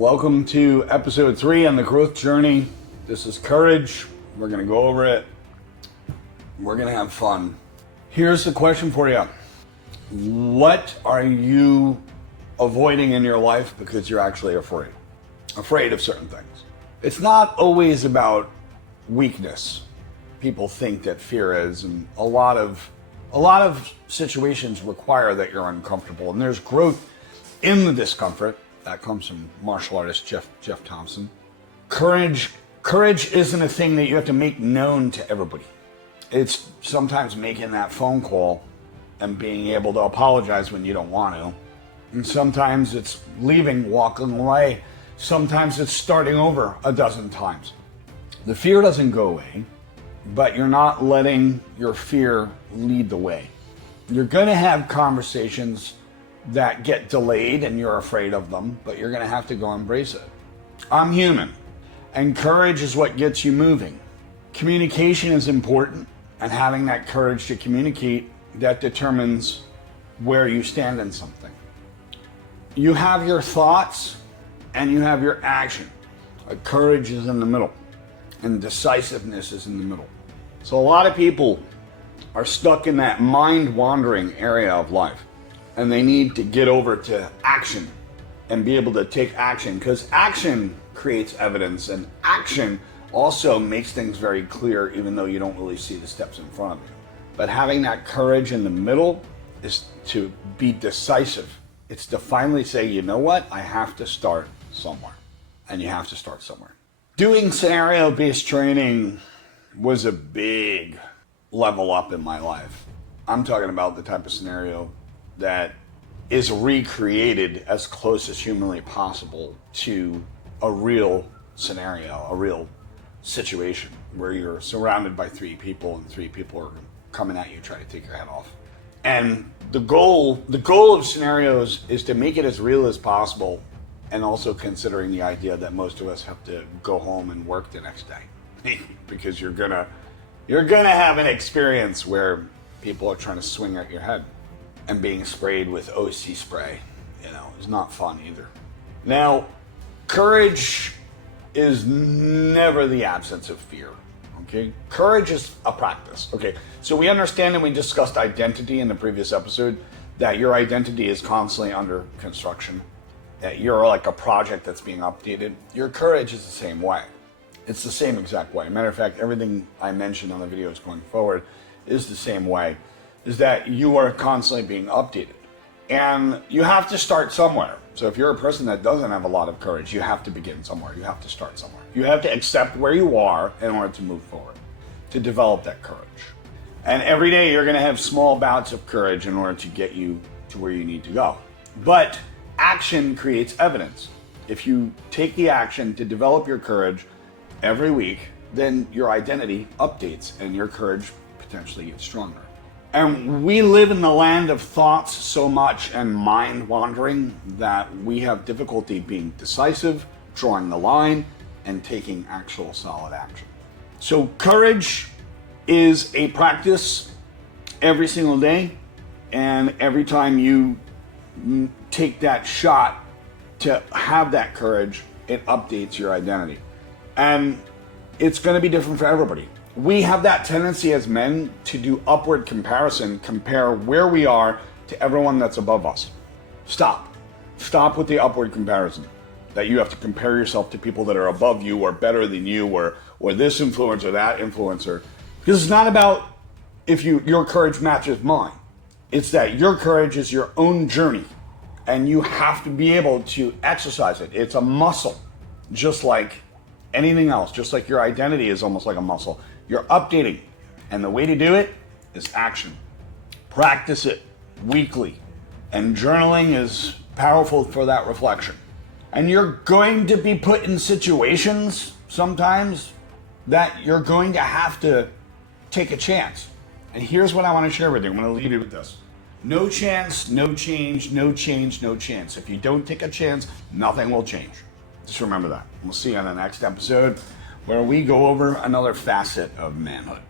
Welcome to episode 3 on the growth journey. This is courage. We're going to go over it. We're going to have fun. Here's the question for you. What are you avoiding in your life because you're actually afraid? Afraid of certain things. It's not always about weakness. People think that fear is, and a lot of situations require that you're uncomfortable, and there's growth in the discomfort. That comes from martial artist Jeff Thompson. Courage isn't a thing that you have to make known to everybody. It's sometimes making that phone call and being able to apologize when you don't want to. And sometimes it's leaving, walking away. Sometimes it's starting over a dozen times. The fear doesn't go away, but you're not letting your fear lead the way. You're going to have conversations that get delayed and you're afraid of them, but you're going to have to go embrace it. I'm human, and courage is what gets you moving. Communication is important, and having that courage to communicate, that determines where you stand in something. You have your thoughts and you have your action. Courage is in the middle, and decisiveness is in the middle. So a lot of people are stuck in that mind-wandering area of life, and they need to get over to action and be able to take action, because action creates evidence, and action also makes things very clear even though you don't really see the steps in front of you. But having that courage in the middle is to be decisive. It's to finally say, you know what, I have to start somewhere, and you have to start somewhere. Doing scenario-based training was a big level up in my life. I'm talking about the type of scenario that is recreated as close as humanly possible to a real scenario, a real situation where you're surrounded by 3 people and 3 people are coming at you trying to take your head off. And the goal of scenarios is to make it as real as possible, and also considering the idea that most of us have to go home and work the next day because you're gonna have an experience where people are trying to swing at your head. And being sprayed with OC spray, is not fun either. Now, courage is never the absence of fear, okay? Courage is a practice, okay? So we understand, and we discussed identity in the previous episode, that your identity is constantly under construction, that you're like a project that's being updated. Your courage is the same way. It's the same exact way. Matter of fact, everything I mentioned on the videos going forward is the same way. Is that you are constantly being updated. And you have to start somewhere. So if you're a person that doesn't have a lot of courage, you have to begin somewhere. You have to start somewhere. You have to accept where you are in order to move forward, to develop that courage. And every day you're going to have small bouts of courage in order to get you to where you need to go. But action creates evidence. If you take the action to develop your courage every week, then your identity updates and your courage potentially gets stronger. And we live in the land of thoughts so much and mind wandering that we have difficulty being decisive, drawing the line, and taking actual solid action. So courage is a practice every single day, and every time you take that shot to have that courage, it updates your identity. And it's going to be different for everybody. We have that tendency as men to do upward comparison, compare where we are to everyone that's above us. Stop with the upward comparison, that you have to compare yourself to people that are above you or better than you or this influencer or that influencer. Because it's not about if your courage matches mine. It's that your courage is your own journey, and you have to be able to exercise it. It's a muscle, just like anything else, just like your identity is almost like a muscle. You're updating, and the way to do it is action. Practice it weekly, and journaling is powerful for that reflection. And you're going to be put in situations sometimes that you're going to have to take a chance. And here's what I want to share with you. I'm going to leave you with this. No chance, no change, no change, no chance. If you don't take a chance, nothing will change. Just remember that. We'll see you on the next episode, where we go over another facet of manhood.